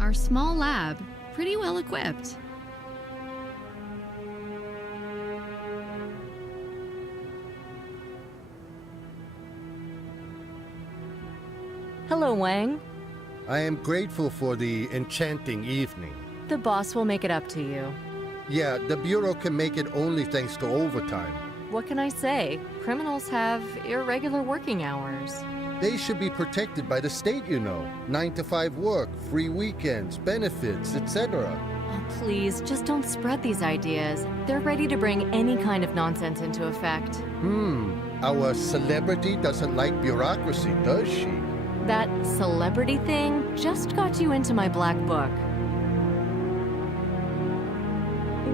our small lab, pretty well equipped. Hello, Wang. I am grateful for the enchanting evening. The boss will make it up to you. Yeah, the Bureau can make it only thanks to overtime. What can I say? Criminals have irregular working hours. They should be protected by the state, you know. 9-to-5 work, free weekends, benefits, etc. Oh, please, just don't spread these ideas. They're ready to bring any kind of nonsense into effect. Our celebrity doesn't like bureaucracy, does she? That celebrity thing just got you into my black book.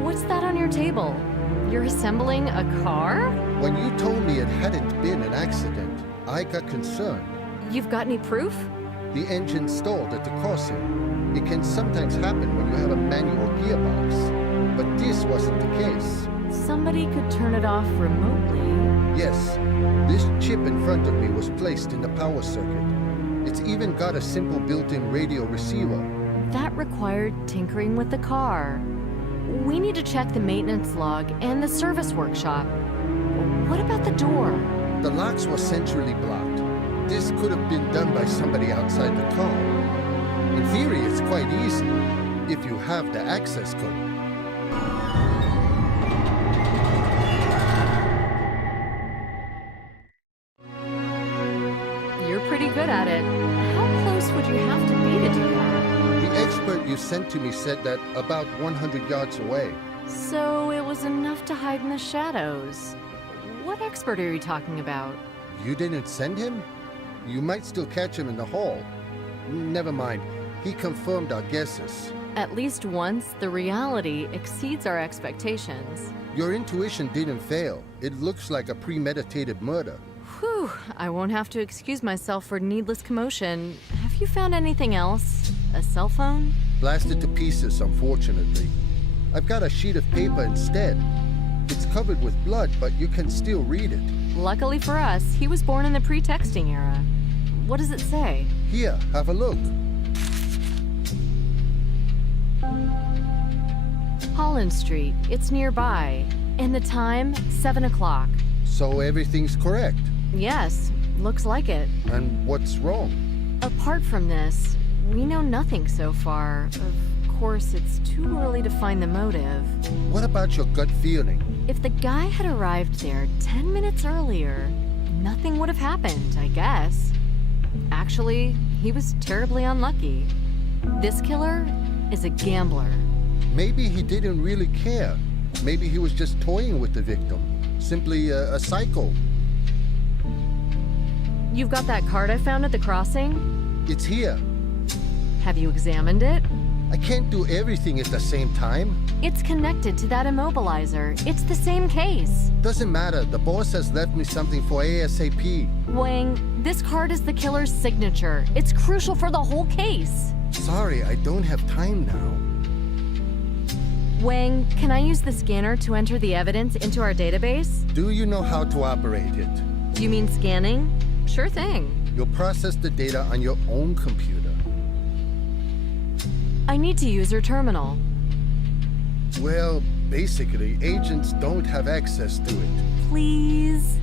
What's that on your table? You're assembling a car? When you told me it hadn't been an accident, I got concerned. You've got any proof? The engine stalled at the crossing. It can sometimes happen when you have a manual gearbox, but this wasn't the case. Somebody could turn it off remotely. Yes, this chip in front of me was placed in the power circuit. It's even got a simple built-in radio receiver. That required tinkering with the car. We need to check the maintenance log and the service workshop. What about the door? The locks were centrally blocked. This could have been done by somebody outside the car. In theory, it's quite easy, if you have the access code. You're pretty good at it. How close would you have to be to do that? The expert you sent to me said that about 100 yards away. So it was enough to hide in the shadows. What expert are you talking about? You didn't send him? You might still catch him in the hall. Never mind. He confirmed our guesses. At least once, the reality exceeds our expectations. Your intuition didn't fail. It looks like a premeditated murder. Whew, I won't have to excuse myself for needless commotion. Have you found anything else? A cell phone? Blasted to pieces, unfortunately. I've got a sheet of paper instead. It's covered with blood, but you can still read it. Luckily for us, he was born in the pre-texting era. What does it say? Here, have a look. Holland Street. It's nearby. And the time, 7 o'clock. So everything's correct. Yes, looks like it. And what's wrong? Apart from this, we know nothing so far. Of course, it's too early to find the motive. What about your gut feeling? If the guy had arrived there 10 minutes earlier, nothing would have happened, I guess. Actually, he was terribly unlucky. This killer is a gambler. Maybe he didn't really care. Maybe he was just toying with the victim. Simply a psycho. You've got that card I found at the crossing? It's here. Have you examined it? I can't do everything at the same time. It's connected to that immobilizer. It's the same case. Doesn't matter. The boss has left me something for ASAP. Wang, this card is the killer's signature. It's crucial for the whole case. Sorry, I don't have time now. Wang, can I use the scanner to enter the evidence into our database? Do you know how to operate it? You mean scanning? Sure thing. You'll process the data on your own computer. I need to use your terminal. Well, basically, agents don't have access to it. Please?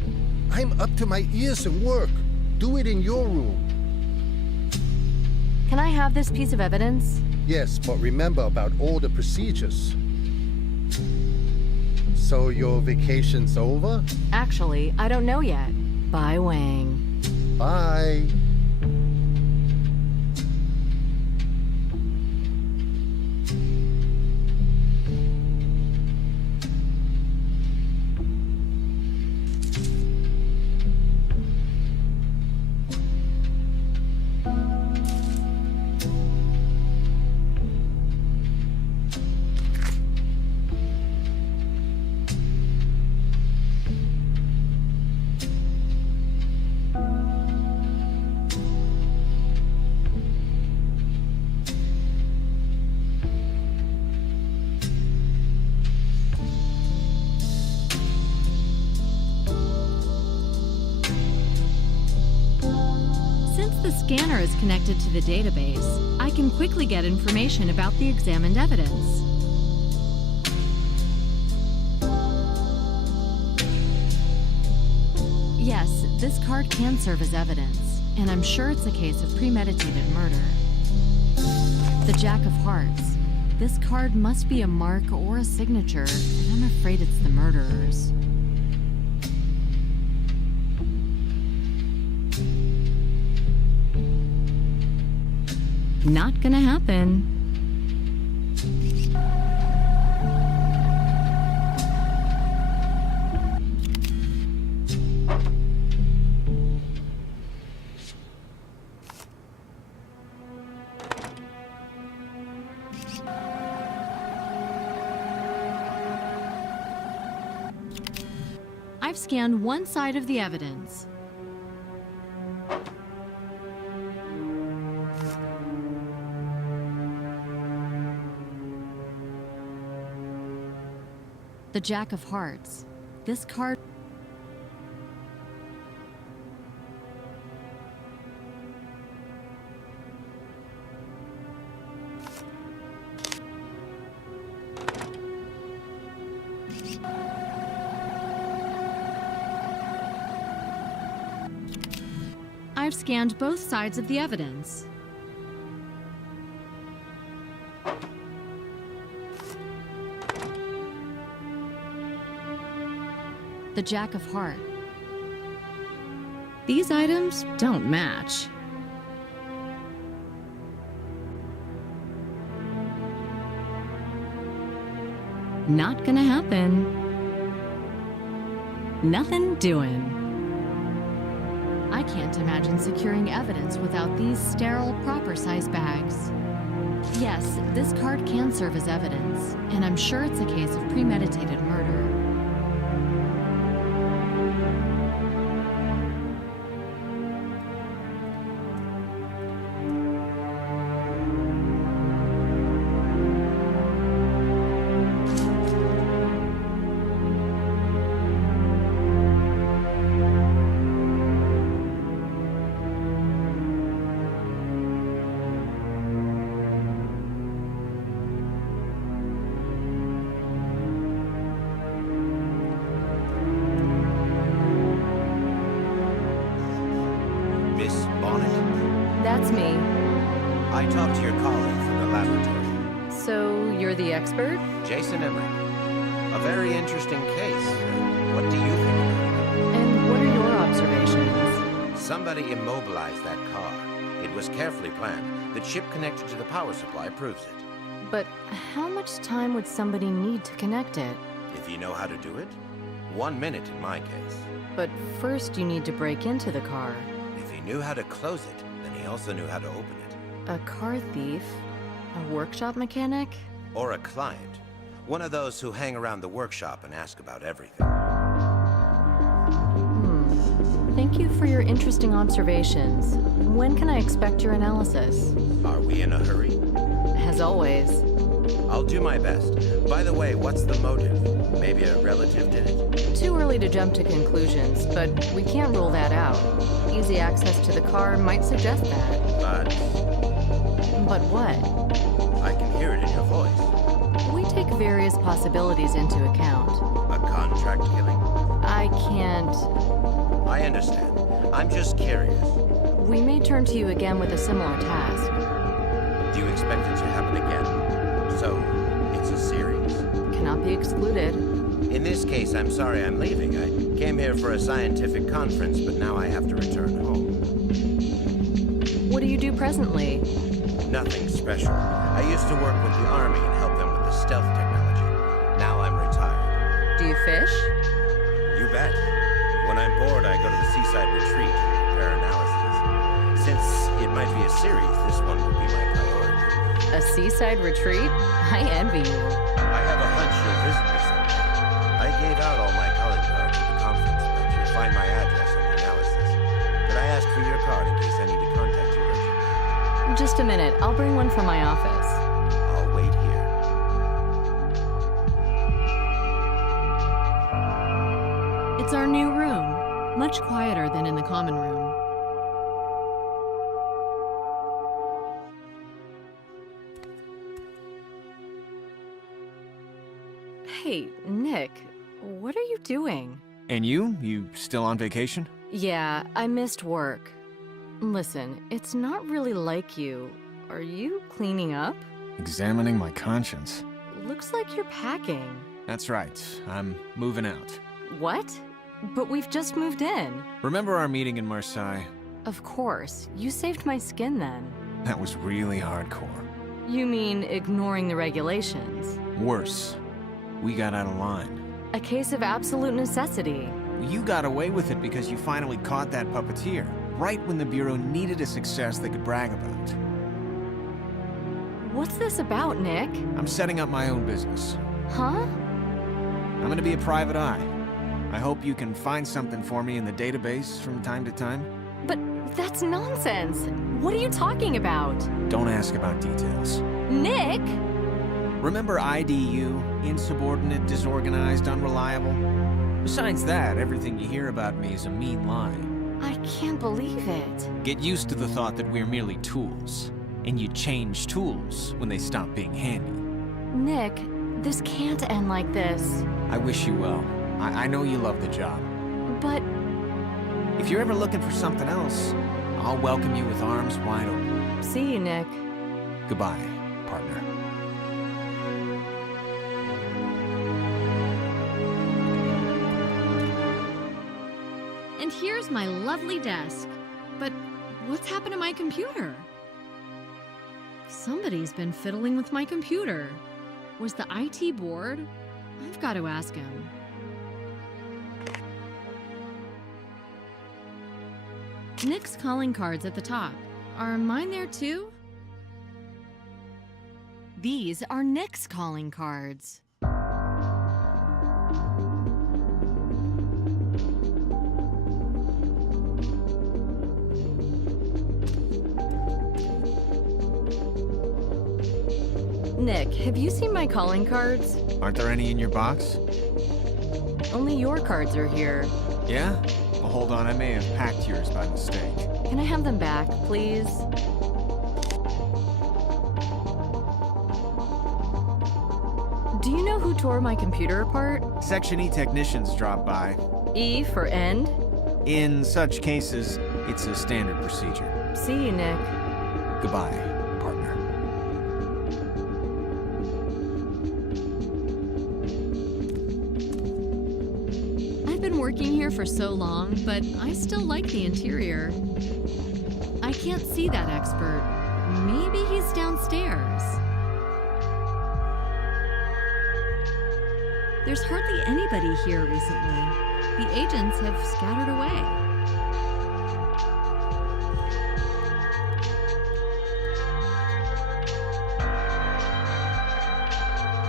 I'm up to my ears in work. Do it in your room. Can I have this piece of evidence? Yes, but remember about all the procedures. So your vacation's over? Actually, I don't know yet. Bye, Wang. Bye. scanner is connected to the database, I can quickly get information about the examined evidence. Yes, this card can serve as evidence, and I'm sure it's a case of premeditated murder. The Jack of Hearts. This card must be a mark or a signature, and I'm afraid it's the murderer's. Not gonna happen. I've scanned one side of the evidence. The Jack of Hearts. This card... I've scanned both sides of the evidence. The Jack of Hearts. These items don't match. Not gonna happen. Nothing doing. I can't imagine securing evidence without these sterile, proper-sized bags. Yes, this card can serve as evidence, and I'm sure it's a case of premeditated murder. Miss Bonnet? That's me. I talked to your colleague from the laboratory. So, you're the expert? Jason Emmerich. A very interesting case. What do you think about it? And what are your observations? Somebody immobilized that car. It was carefully planned. The chip connected to the power supply proves it. But how much time would somebody need to connect it? If you know how to do it, 1 minute in my case. But first you need to break into the car. If he knew how to close it, then he also knew how to open it. A car thief? A workshop mechanic? Or a client. One of those who hang around the workshop and ask about everything. Thank you for your interesting observations. When can I expect your analysis? Are we in a hurry? As always. I'll do my best. By the way, what's the motive? Maybe a relative did it? Too early to jump to conclusions, but we can't rule that out. Easy access to the car might suggest that. But what? I can hear it in your voice. We take various possibilities into account. A contract killing? I can't... I understand. I'm just curious. We may turn to you again with a similar task. Do you expect it to happen again? So, it's a series? Cannot be excluded. In this case, I'm sorry I'm leaving. I came here for a scientific conference, but now I have to return home. What do you do presently? Nothing special. I used to work with the Army and help them with the stealth technology. Now I'm retired. Do you fish? You bet. When I'm bored, I go to the seaside retreat and prepare analyses. Since it might be a series, this one will be my priority. A seaside retreat? I envy you. I have a hunch you'll visit me someday. I gave out all my calling cards at the conference, but you'll find my address on the analysis. Could I ask for your card in case I need to contact you urgently? Just a minute. I'll bring one from my office. I'll wait here. It's our new room, much quieter than in the common room. Hey, Nick, what are you doing? And you? You still on vacation? Yeah, I missed work. Listen, it's not really like you. Are you cleaning up? Examining my conscience. Looks like you're packing. That's right. I'm moving out. What? But we've just moved in. Remember our meeting in Marseille? Of course. You saved my skin then. That was really hardcore. You mean ignoring the regulations? Worse. We got out of line. A case of absolute necessity. You got away with it because you finally caught that puppeteer, right when the Bureau needed a success they could brag about. What's this about, Nick? I'm setting up my own business. Huh? I'm gonna be a private eye. I hope you can find something for me in the database from time to time. But that's nonsense. What are you talking about? Don't ask about details. Nick! Remember IDU? Insubordinate, disorganized, unreliable? Besides that, everything you hear about me is a mean lie. I can't believe it. Get used to the thought that we're merely tools. And you change tools when they stop being handy. Nick, this can't end like this. I wish you well. I know you love the job. But If you're ever looking for something else, I'll welcome you with arms wide open. see you, Nick. Goodbye, partner. And here's my lovely desk. But what's happened to my computer? Somebody's been fiddling with my computer. Was the IT bored? I've got to ask him. Nick's calling cards at the top. Are mine there too? These are Nick's calling cards. Nick, have you seen my calling cards? Aren't there any in your box? Only your cards are here. Yeah? Well, hold on, I may have packed yours by mistake. Can I have them back, please? Do you know who tore my computer apart? Section E technicians drop by. E for end? In such cases, it's a standard procedure. See you, Nick. Goodbye, partner. I've been working here for so long, but I still like the interior. I can't see that expert. Maybe he's downstairs. There's hardly anybody here recently. The agents have scattered away.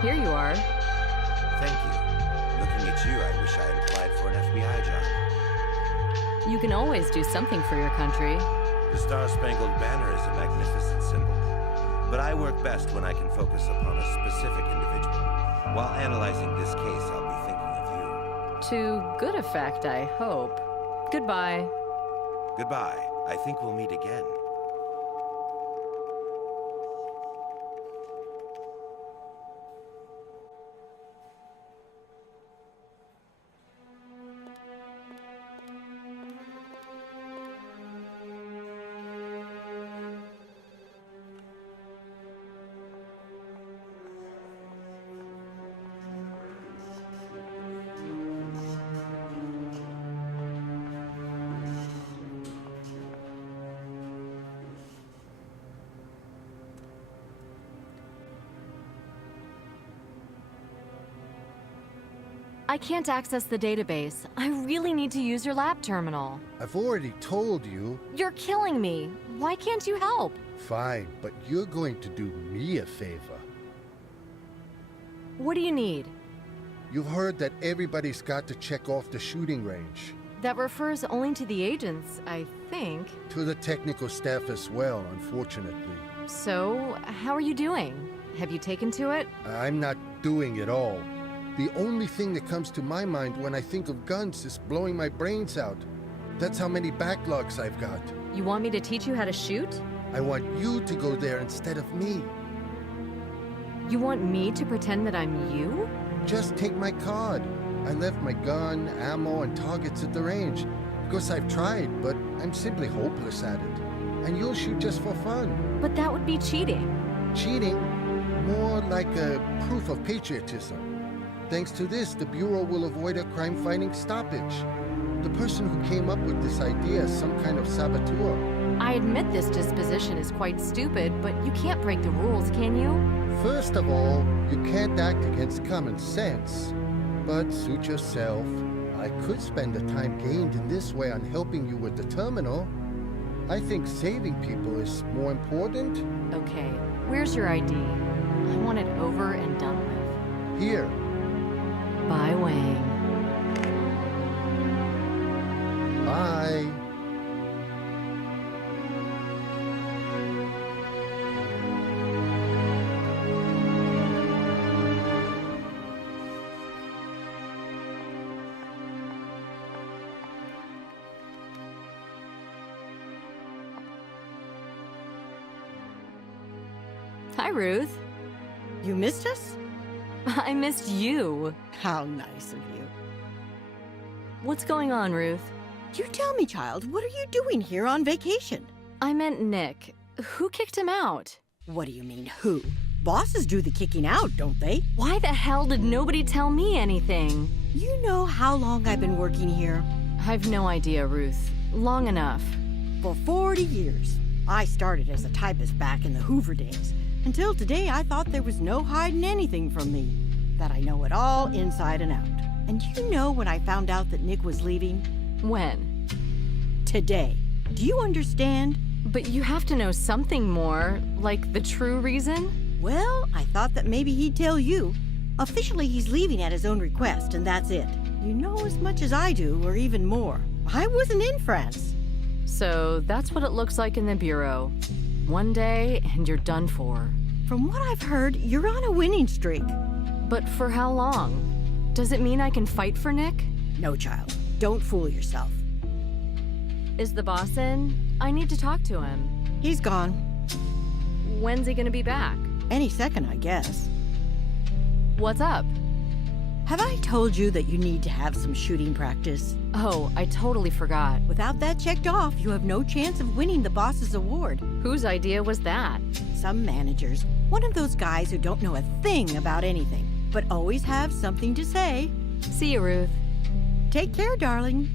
Here you are. Thank you. Looking at you, I wish I had applied for an FBI job. You can always do something for your country. The Star-Spangled Banner is a magnificent symbol. But I work best when I can focus upon a specific individual. While analyzing this case, I'll be thinking of you. To good effect, I hope. Goodbye. Goodbye. I think we'll meet again. I can't access the database. I really need to use your lab terminal. I've already told you. You're killing me. Why can't you help? Fine, but you're going to do me a favor. What do you need? You've heard that everybody's got to check off the shooting range. That refers only to the agents, I think. To the technical staff as well, unfortunately. So, how are you doing? Have you taken to it? I'm not doing it all. The only thing that comes to my mind when I think of guns is blowing my brains out. That's how many backlogs I've got. You want me to teach you how to shoot? I want you to go there instead of me. You want me to pretend that I'm you? Just take my card. I left my gun, ammo, and targets at the range. Of course, I've tried, but I'm simply hopeless at it. And you'll shoot just for fun. But that would be cheating. Cheating? More like a proof of patriotism. Thanks to this, the Bureau will avoid a crime-fighting stoppage. The person who came up with this idea is some kind of saboteur. I admit this disposition is quite stupid, but you can't break the rules, can you? First of all, you can't act against common sense. But suit yourself. I could spend the time gained in this way on helping you with the terminal. I think saving people is more important. Okay, where's your ID? I want it over and done with. Here. Bye, Wang. Bye. Hi, Ruth. You missed us? I missed you. How nice of you. What's going on, Ruth? You tell me, child, what are you doing here on vacation? I meant Nick. Who kicked him out? What do you mean, who? Bosses do the kicking out, don't they? Why the hell did nobody tell me anything? You know how long I've been working here? I've no idea, Ruth. Long enough. For 40 years. I started as a typist back in the Hoover days. Until today, I thought there was no hiding anything from me. That I know it all inside and out. And you know when I found out that Nick was leaving? When? Today. Do you understand? But you have to know something more, like the true reason? Well, I thought that maybe he'd tell you. Officially, he's leaving at his own request, and that's it. You know as much as I do, or even more. I wasn't in France. So that's what it looks like in the Bureau. One day, and you're done for. From what I've heard, you're on a winning streak. But for how long? Does it mean I can fight for Nick? No, child. Don't fool yourself. Is the boss in? I need to talk to him. He's gone. When's he gonna be back? Any second, I guess. What's up? Have I told you that you need to have some shooting practice? Oh, I totally forgot. Without that checked off, you have no chance of winning the boss's award. Whose idea was that? Some managers. One of those guys who don't know a thing about anything, but always have something to say. See you, Ruth. Take care, darling.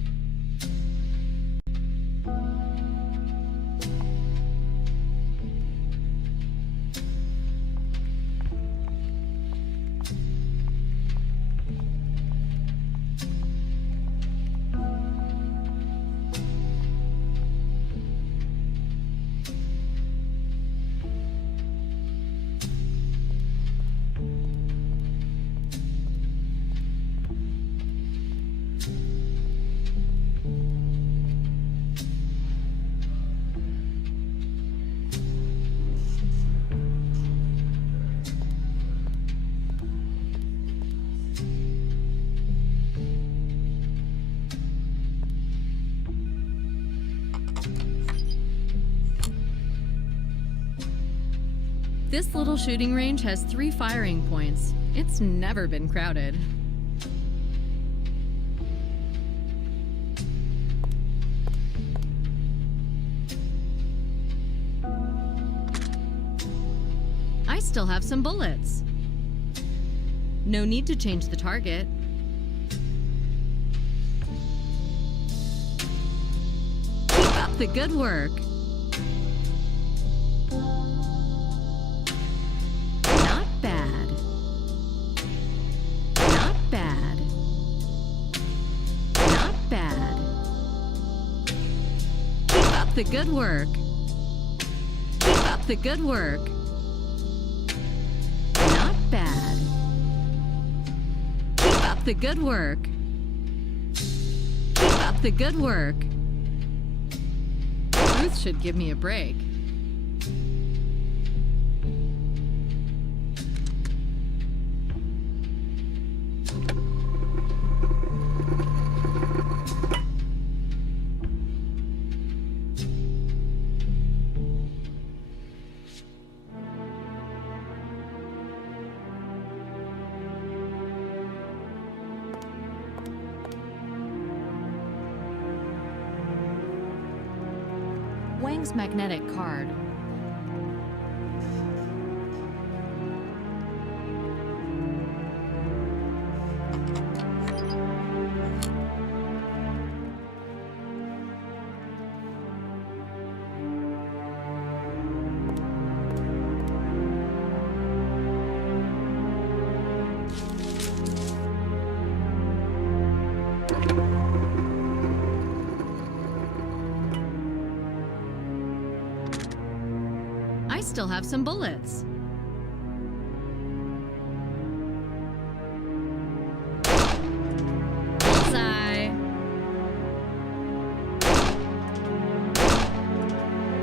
This little shooting range has 3 firing points. It's never been crowded. I still have some bullets. No need to change the target. Keep up the good work. Not bad. Not bad. Not bad. Keep up the good work. Keep up the good work. Not bad. Keep up the good work. Keep up the good work. Ruth should give me a break. Wang's magnetic card. I still have some bullets. Bullseye.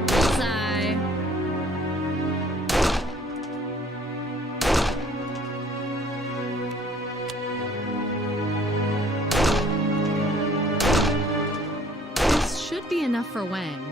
Bullseye. This should be enough for Wang.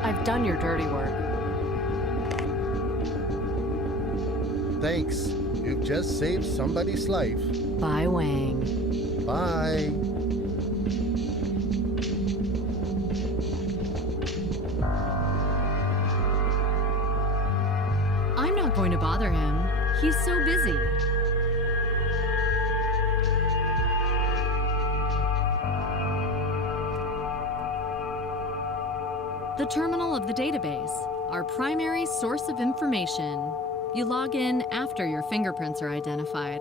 I've done your dirty work. Thanks. You've just saved somebody's life. Bye, Wang. Bye. I'm not going to bother him. He's so busy. The terminal of the database, our primary source of information. You log in after your fingerprints are identified.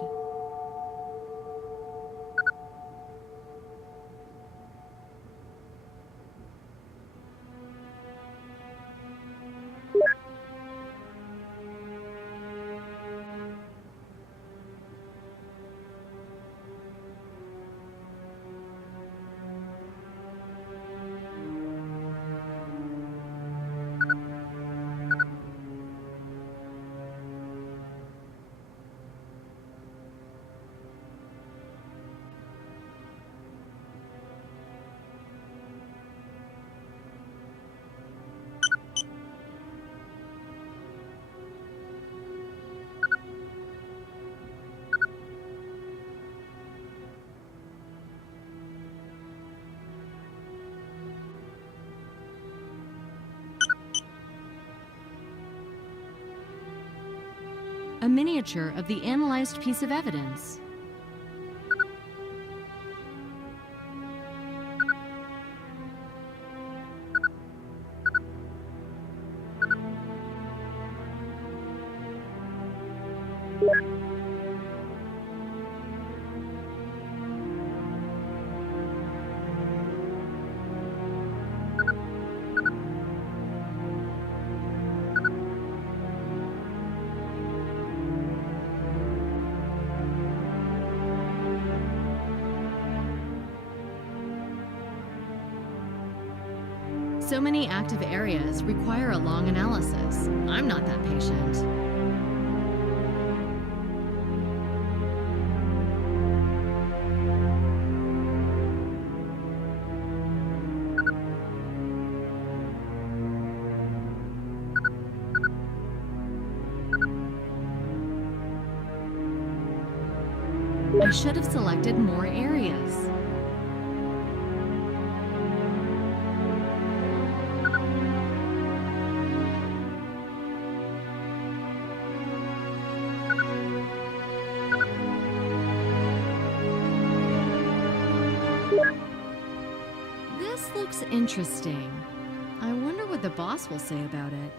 A miniature of the analyzed piece of evidence. So many active areas require a long analysis. I'm not that patient. I should have selected more areas. looks interesting. I wonder what the boss will say about it.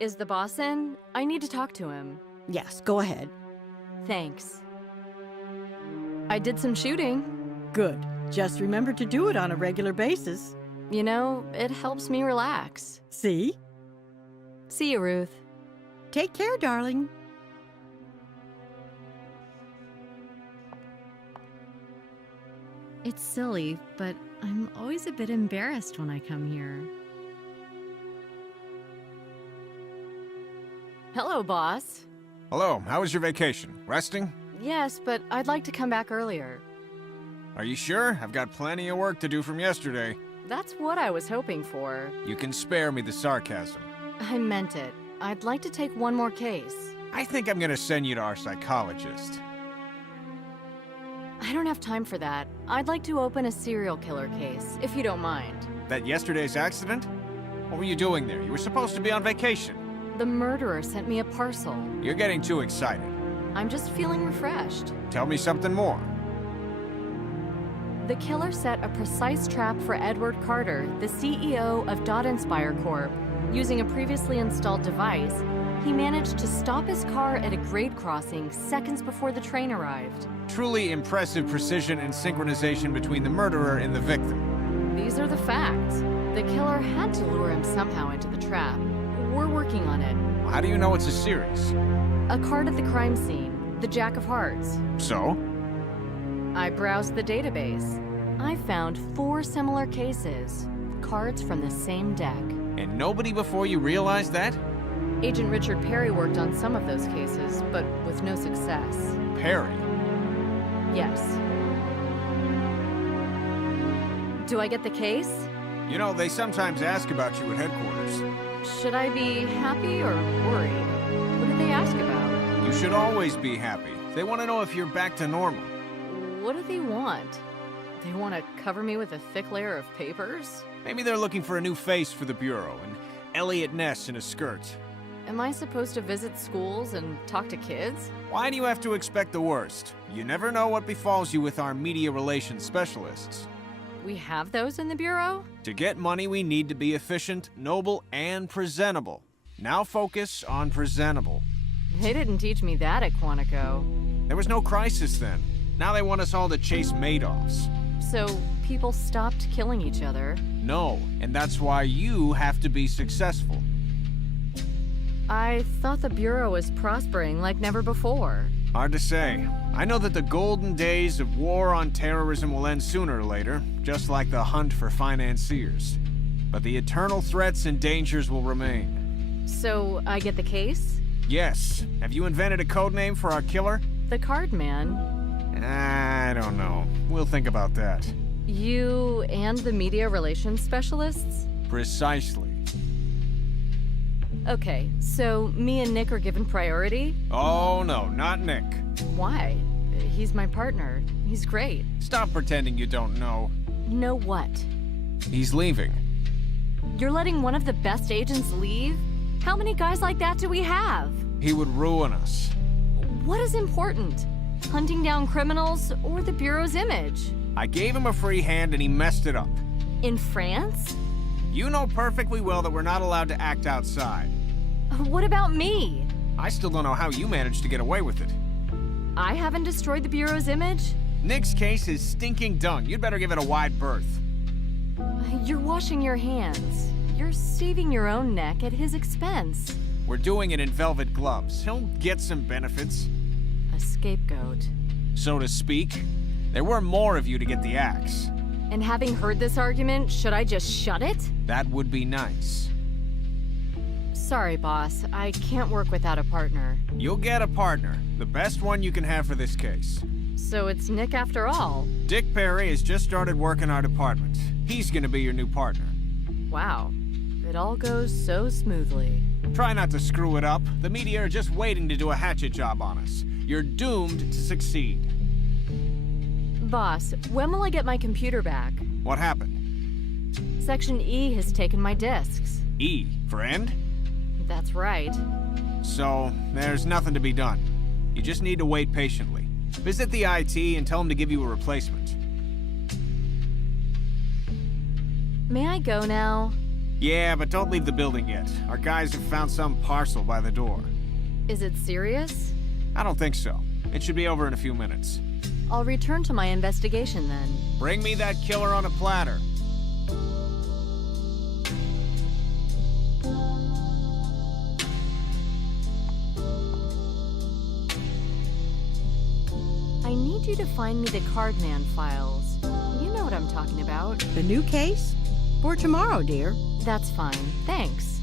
Is the boss in? I need to talk to him. Yes, go ahead. Thanks. I did some shooting. Good. Just remember to do it on a regular basis. You know, it helps me relax. See? See you, Ruth. Take care, darling. It's silly, but I'm always a bit embarrassed when I come here. Hello, boss. Hello, how was your vacation? Resting? Yes, but I'd like to come back earlier. Are you sure? I've got plenty of work to do from yesterday. That's what I was hoping for. You can spare me the sarcasm. I meant it. I'd like to take one more case. I think I'm gonna send you to our psychologist. I don't have time for that. I'd like to open a serial killer case, if you don't mind. That yesterday's accident? What were you doing there? You were supposed to be on vacation. The murderer sent me a parcel. You're getting too excited. I'm just feeling refreshed. Tell me something more. The killer set a precise trap for Edward Carter, the CEO of Inspire Corp. Using a previously installed device, he managed to stop his car at a grade crossing seconds before the train arrived. Truly impressive precision and synchronization between the murderer and the victim. These are the facts. The killer had to lure him somehow into the trap. We're working on it. How do you know it's a series? A card at the crime scene, the Jack of Hearts. So? I browsed the database. I found 4 similar cases, cards from the same deck. And nobody before you realized that? Agent Richard Perry worked on some of those cases, but with no success. Perry? Yes. Do I get the case? You know, they sometimes ask about you at headquarters. Should I be happy or worried? What do they ask about? You should always be happy. They want to know if you're back to normal. What do they want? They want to cover me with a thick layer of papers? Maybe they're looking for a new face for the Bureau, and Elliot Ness in a skirt. Am I supposed to visit schools and talk to kids? Why do you have to expect the worst? You never know what befalls you with our media relations specialists. We have those in the Bureau? To get money, we need to be efficient, noble, and presentable. Now focus on presentable. They didn't teach me that at Quantico. There was no crisis then. Now they want us all to chase Madoffs. So people stopped killing each other. No, and that's why you have to be successful. I thought the Bureau was prospering like never before. Hard to say. I know that the golden days of war on terrorism will end sooner or later, just like the hunt for financiers. But the eternal threats and dangers will remain. So I get the case? Yes. Have you invented a code name for our killer? The Card Man. I don't know. We'll think about that. You and the media relations specialists? Precisely. Okay, so me and Nick are given priority? Oh no, not Nick. Why? He's my partner. He's great. Stop pretending you don't know. Know what? He's leaving. You're letting one of the best agents leave? How many guys like that do we have? He would ruin us. What is important? Hunting down criminals or the Bureau's image? I gave him a free hand and he messed it up. In France? You know perfectly well that we're not allowed to act outside. What about me? I still don't know how you managed to get away with it. I haven't destroyed the Bureau's image? Nick's case is stinking done. You'd better give it a wide berth. You're washing your hands. You're saving your own neck at his expense. We're doing it in velvet gloves. He'll get some benefits. A scapegoat. So to speak. There were more of you to get the axe. And having heard this argument, should I just shut it? That would be nice. Sorry, boss. I can't work without a partner. You'll get a partner. The best one you can have for this case. So it's Nick after all. Dick Perry has just started working our department. He's gonna be your new partner. Wow. It all goes so smoothly. Try not to screw it up. The media are just waiting to do a hatchet job on us. You're doomed to succeed. Boss, when will I get my computer back? What happened? Section E has taken my disks. E, for end? That's right. So, there's nothing to be done. You just need to wait patiently. Visit the IT and tell them to give you a replacement. May I go now? Yeah, but don't leave the building yet. Our guys have found some parcel by the door. Is it serious? I don't think so. It should be over in a few minutes. I'll return to my investigation then. Bring me that killer on a platter. I need you to find me the Cardman files. You know what I'm talking about. The new case? For tomorrow, dear. That's fine. Thanks.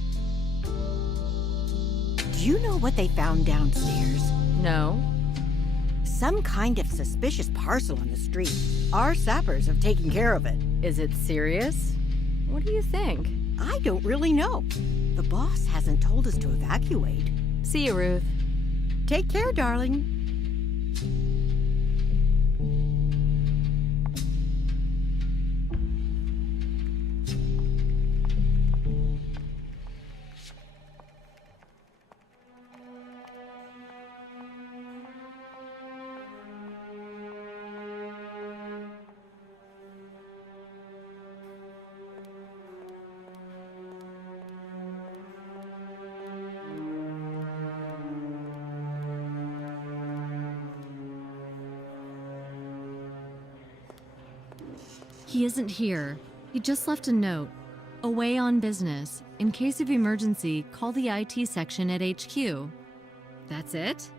Do you know what they found downstairs? No. Some kind of suspicious parcel on the street. Our sappers have taken care of it. Is it serious? What do you think? I don't really know. The boss hasn't told us to evacuate. See you, Ruth. Take care, darling. He isn't here. He just left a note. Away on business. In case of emergency, call the IT section at HQ. That's it?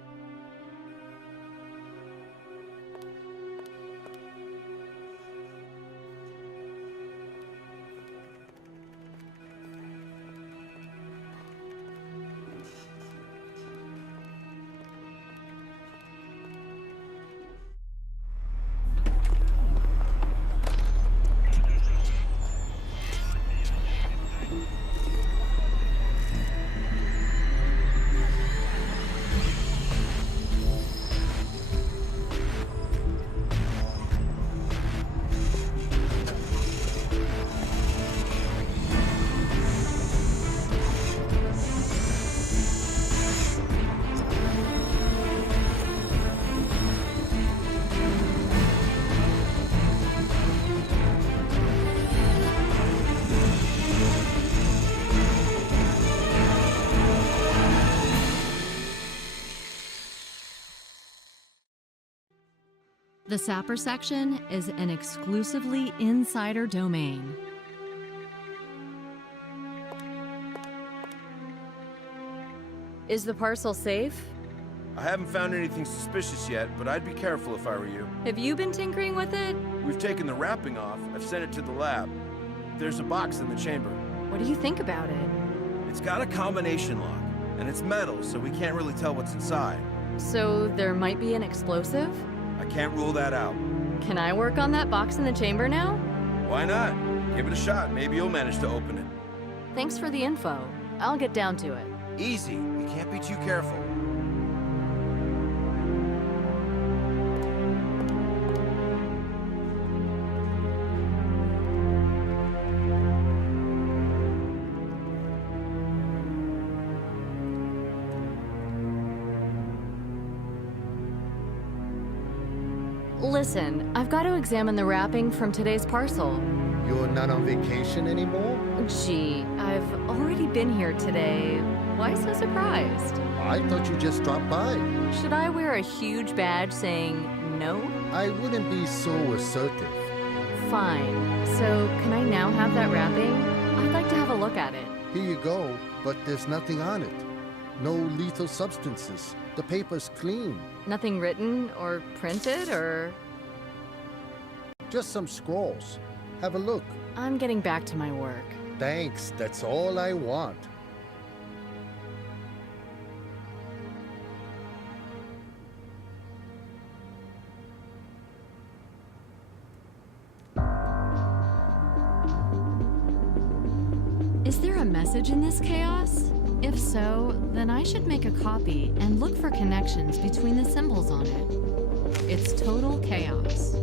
The Sapper section is an exclusively insider domain. Is the parcel safe? I haven't found anything suspicious yet, but I'd be careful if I were you. Have you been tinkering with it? We've taken the wrapping off. I've sent it to the lab. There's a box in the chamber. What do you think about it? It's got a combination lock, and it's metal, so we can't really tell what's inside. So there might be an explosive? I can't rule that out. Can I work on that box in the chamber now? Why not? Give it a shot. Maybe you'll manage to open it. Thanks for the info. I'll get down to it. Easy. You can't be too careful. Listen, I've got to examine the wrapping from today's parcel. You're not on vacation anymore? Gee, I've already been here today. Why so surprised? I thought you just dropped by. Should I wear a huge badge saying no? I wouldn't be so assertive. Fine. So, can I now have that wrapping? I'd like to have a look at it. Here you go, but there's nothing on it. No lethal substances. The paper's clean. Nothing written or printed or... Just some scrawls. Have a look. I'm getting back to my work. Thanks, that's all I want. Is there a message in this chaos? If so, then I should make a copy and look for connections between the symbols on it. It's total chaos.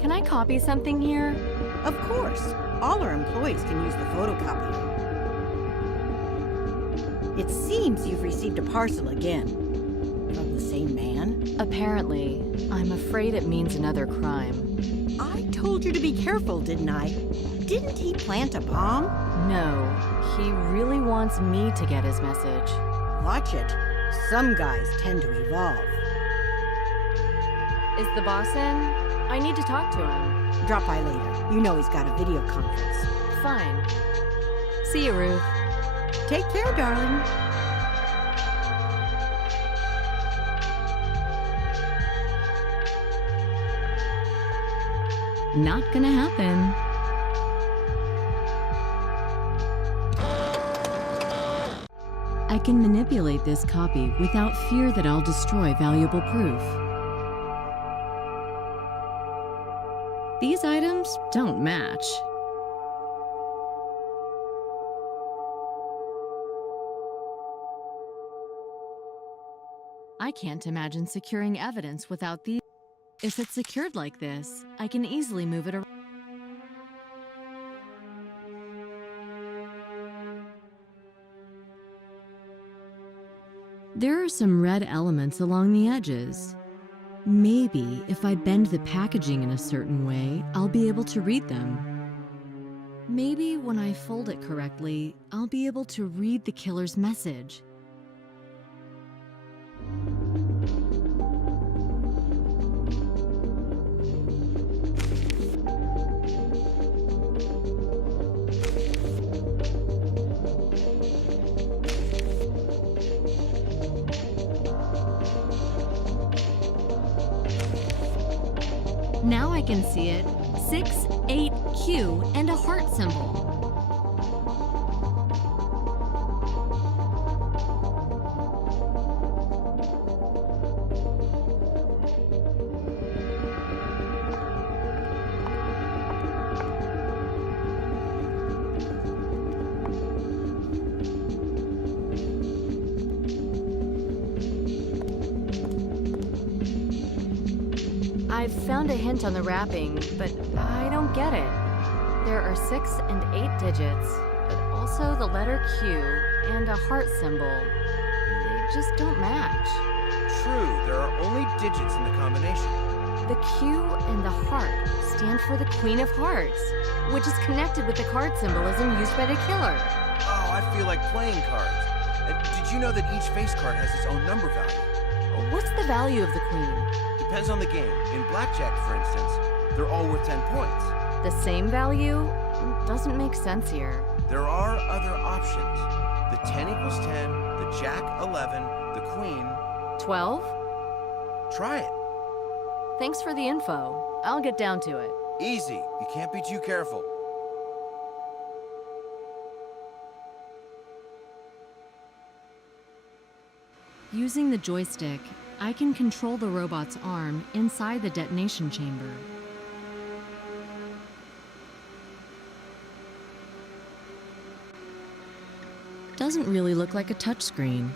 Can I copy something here? Of course, all our employees can use the photocopier. It seems you've received a parcel again. From the same man? Apparently. I'm afraid it means another crime. I told you to be careful, didn't I? Didn't he plant a bomb? No, he really wants me to get his message. Watch it. Some guys tend to evolve. Is the boss in? I need to talk to him. Drop by later. You know he's got a video conference. Fine. See you, Ruth. Take care, darling. Not gonna happen. I can manipulate this copy without fear that I'll destroy valuable proof. These items don't match. I can't imagine securing evidence without these. If it's secured like this, I can easily move it around. There are some red elements along the edges. Maybe if I bend the packaging in a certain way, I'll be able to read them. Maybe when I fold it correctly, I'll be able to read the killer's message. Now I can see it. 6-8Q and a heart symbol. I've found a hint on the wrapping, but I don't get it. There are 6 and 8 digits. but also the letter Q and a heart symbol. They just don't match. True, there are only digits in the combination. The Q and the heart stand for the Queen of Hearts, which is connected with the card symbolism used by the killer. Oh, I feel like playing cards. Did you know that each face card has its own number value? What's the value of the Queen? Depends on the game. In blackjack, for instance, they're all worth 10 points. The same value? Doesn't make sense here. There are other options. The 10 equals 10, the jack 11, the queen. 12? Try it. Thanks for the info. I'll get down to it. Easy. You can't be too careful. Using the joystick, I can control the robot's arm inside the detonation chamber. Doesn't really look like a touchscreen.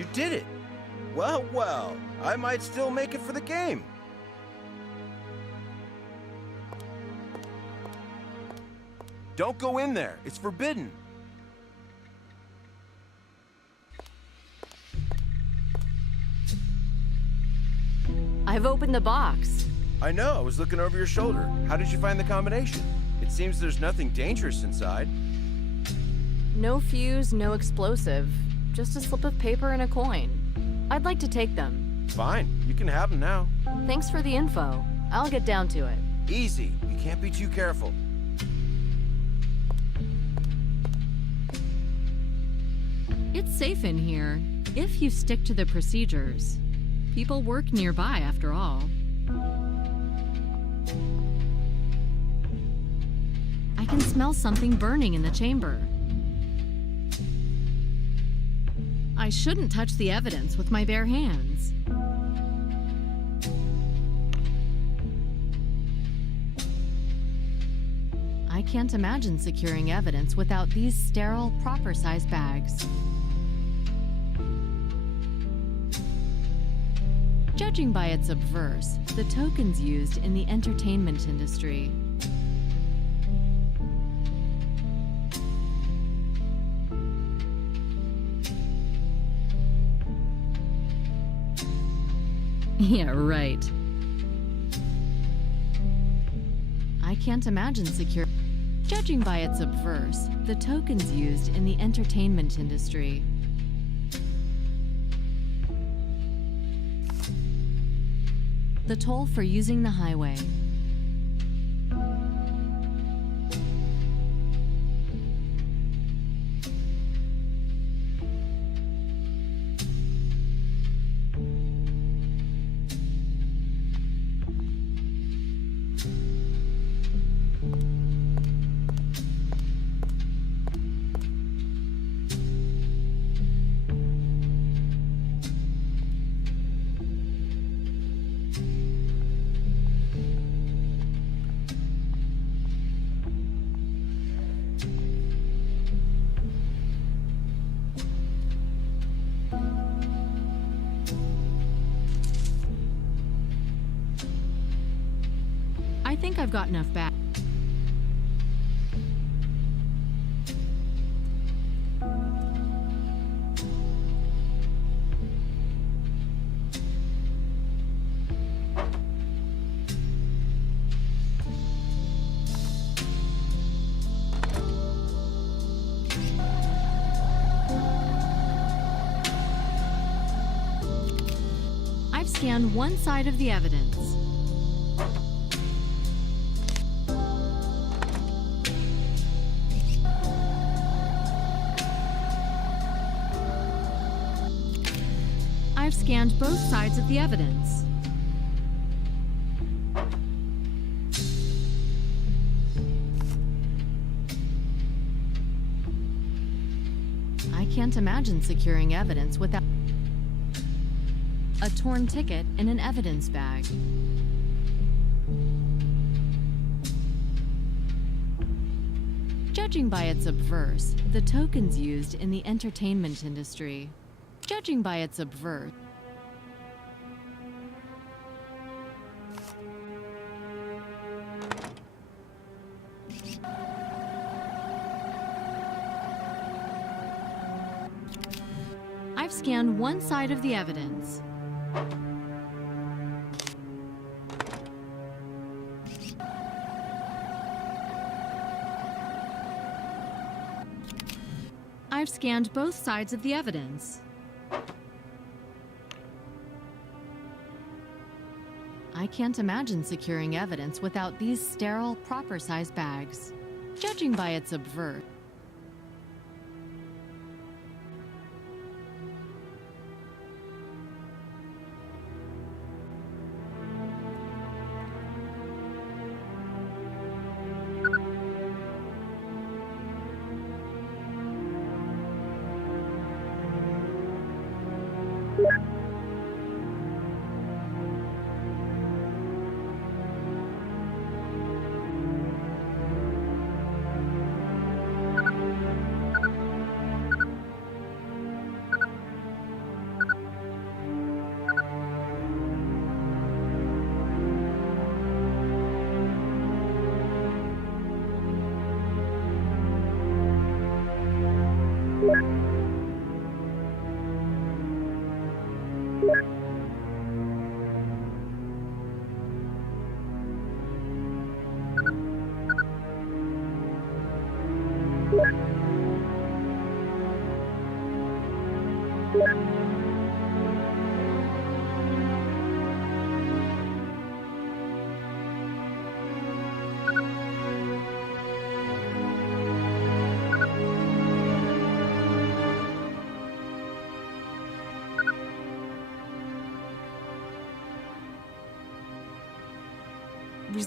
You did it! Well, well, I might still make it for the game. Don't go in there. It's forbidden. I've opened the box. I know, I was looking over your shoulder. How did you find the combination? It seems there's nothing dangerous inside. No fuse, no explosive. Just a slip of paper and a coin. I'd like to take them. Fine, you can have them now. Thanks for the info. I'll get down to it. Easy, you can't be too careful. It's safe in here, if you stick to the procedures. People work nearby, after all. I can smell something burning in the chamber. I shouldn't touch the evidence with my bare hands. I can't imagine securing evidence without these sterile, proper-sized bags. Judging by its obverse, the tokens used in the entertainment industry. Yeah, right. I can't imagine secure. Judging by its obverse, the tokens used in the entertainment industry. The toll for using the highway. I think I've got enough back. I've scanned one side of the evidence. I've scanned both sides of the evidence. I can't imagine securing evidence without a torn ticket in an evidence bag. Judging by its obverse, the tokens used in the entertainment industry. Judging by its obverse, I've scanned one side of the evidence. I've scanned both sides of the evidence. I can't imagine securing evidence without these sterile, proper-sized bags. Judging by its obverse,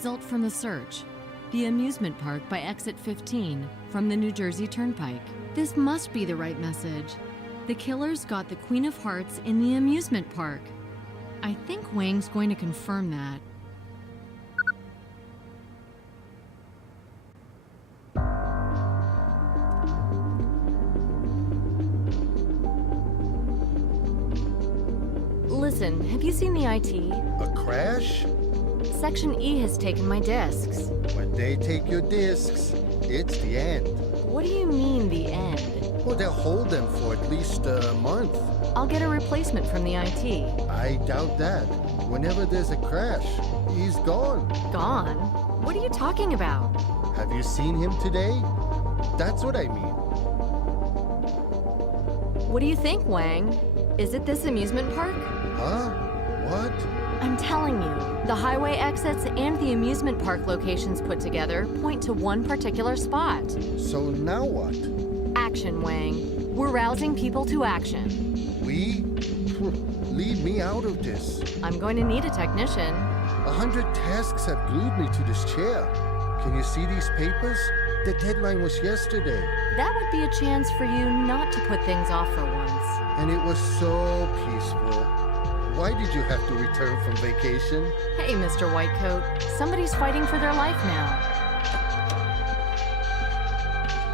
result from the search. The amusement park by exit 15 from the New Jersey Turnpike. This must be the right message. The killers got the Queen of Hearts in the amusement park. I think Wang's going to confirm that. Listen, have you seen the IT? A crash? Section E has taken my discs. When they take your discs, it's the end. What do you mean, the end? Well, they'll hold them for at least a month. I'll get a replacement from the IT. I doubt that. Whenever there's a crash, he's gone. Gone? What are you talking about? Have you seen him today? That's what I mean. What do you think, Wang? Is it this amusement park? Huh? What? I'm telling you, the highway exits and the amusement park locations put together point to one particular spot. So now what? Action, Wang. We're rousing people to action. We? Leave me out of this. I'm going to need a technician. 100 tasks have glued me to this chair. Can you see these papers? The deadline was yesterday, That would be a chance for you not to put things off for once. and it was so peaceful. Why did you have to return from vacation? Hey, Mr. Whitecoat, somebody's fighting for their life now.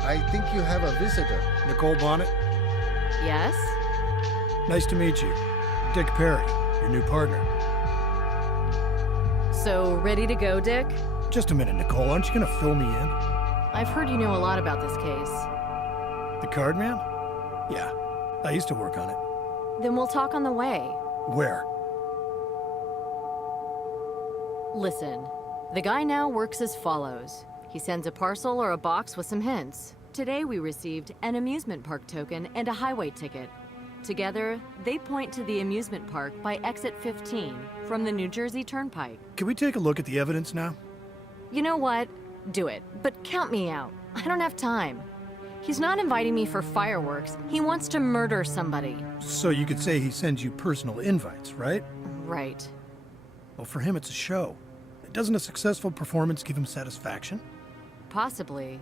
I think you have a visitor. Nicole Bonnet, Yes? nice to meet you. Dick Perry, your new partner. So, ready to go, Dick? Just a minute, Nicole, aren't you gonna fill me in? I've heard you know a lot about this case. The card man? Yeah, I used to work on it. Then we'll talk on the way. Where? Listen, the guy now works as follows. He sends a parcel or a box with some hints. Today we received an amusement park token and a highway ticket. Together, they point to the amusement park by exit 15 from the New Jersey Turnpike. Can we take a look at the evidence now? You know what? Do it, but count me out. I don't have time. He's not inviting me for fireworks. He wants to murder somebody. So you could say he sends you personal invites, right? Right. Well, for him, it's a show. Doesn't a successful performance give him satisfaction? Possibly.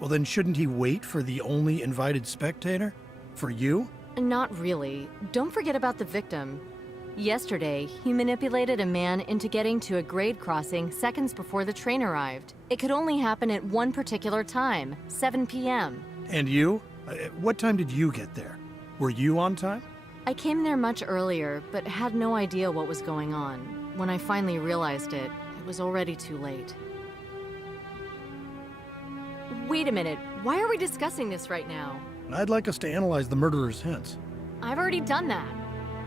Well, then shouldn't he wait for the only invited spectator? For you? Not really. Don't forget about the victim. Yesterday, he manipulated a man into getting to a grade crossing seconds before the train arrived. It could only happen at one particular time, 7 p.m. And you? What time did you get there? Were you on time? I came there much earlier, but had no idea what was going on. When I finally realized it, it was already too late. Wait a minute, why are we discussing this right now? I'd like us to analyze the murderer's hints. I've already done that.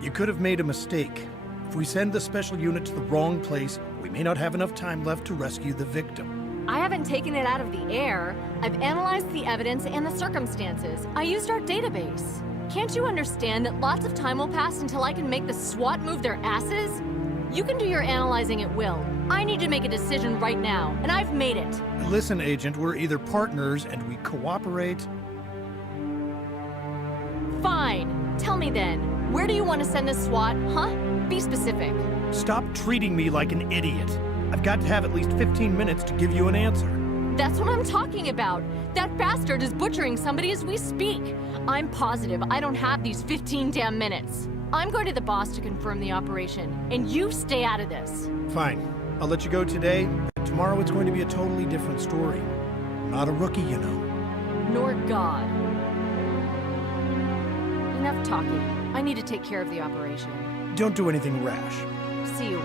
You could have made a mistake. If we send the special unit to the wrong place, we may not have enough time left to rescue the victim. I haven't taken it out of the air. I've analyzed the evidence and the circumstances. I used our database. Can't you understand that lots of time will pass until I can make the SWAT move their asses? You can do your analyzing at will. I need to make a decision right now, and I've made it. Listen, Agent, we're either partners and we cooperate. Fine. Tell me then. Where do you want to send the SWAT, huh? Be specific. Stop treating me like an idiot. I've got to have at least 15 minutes to give you an answer. That's what I'm talking about. That bastard is butchering somebody as we speak. I'm positive I don't have these 15 damn minutes. I'm going to the boss to confirm the operation, and you stay out of this. Fine. I'll let you go today. Tomorrow it's going to be a totally different story. I'm not a rookie, you know. Nor God. Enough talking. I need to take care of the operation. Don't do anything rash. See you,